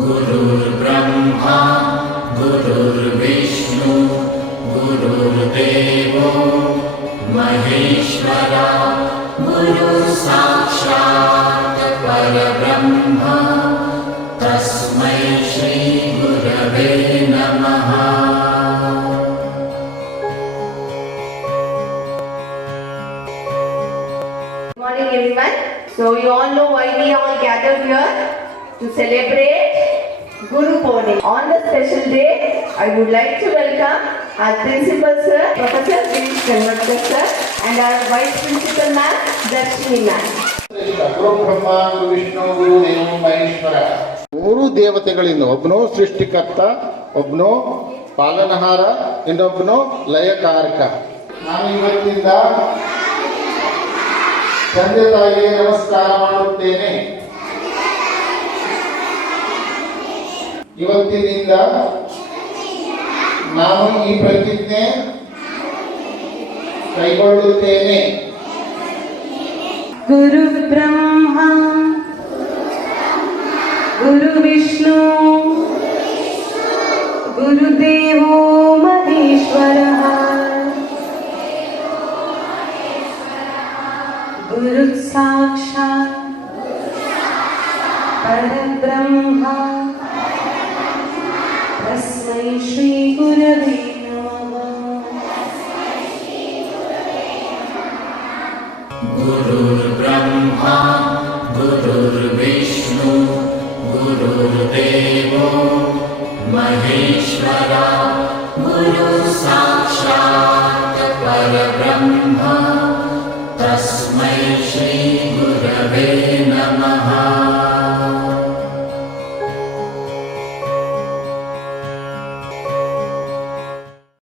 गुरुर्ब्रह्मा गुरुर्विष्णु गुरुर्देवो महेश्वरा गुरुसाक्षात् परब्रह्म तस्मै श्री गुरवे नमः। Good morning everyone. So you all know why we all gathered here to celebrate Guru Purnima. On this special day, I would like to welcome our Principal Sir, Professor Girish Kanvatkar Sir, and our Vice Principal Ma'am, Darshini Ma'am. ಗುರು ಬ್ರಹ್ಮ ಗುರು ವಿಷ್ಣು ಗುರು ದೇವ ಮಹೇಶ್ವರ ಮೂರು ದೇವತೆಗಳಿಂದ ಒಬ್ಬನು ಸೃಷ್ಟಿಕರ್ತ, ಒಬ್ಬನು ಪಾಲನಹಾರ, ಇನ್ನೊಬ್ಬನು ಲಯಕಾರಕ. ನಾನು ಇವತ್ತಿಂದ ತಂದೆ ತಾಯಿಗೆ ನಮಸ್ಕಾರ ಮಾಡುತ್ತೇನೆ. ಇವತ್ತಿನಿಂದ ನಾನು ಈ ಪ್ರತಿಜ್ಞೆ ಕೈಗೊಳ್ಳುತ್ತೇನೆ. गुरु ब्रह्मा गुरु विष्णु गुरुदेवो महेश्वरः गुरु साक्षात् परब्रह्म तस्मै श्री गुरवे नमः। गुरुर्ब्रह्मा गुरुर्विष्णु गुरुर्देवो महेश्वरा गुरुसाक्षात् परब्रह्म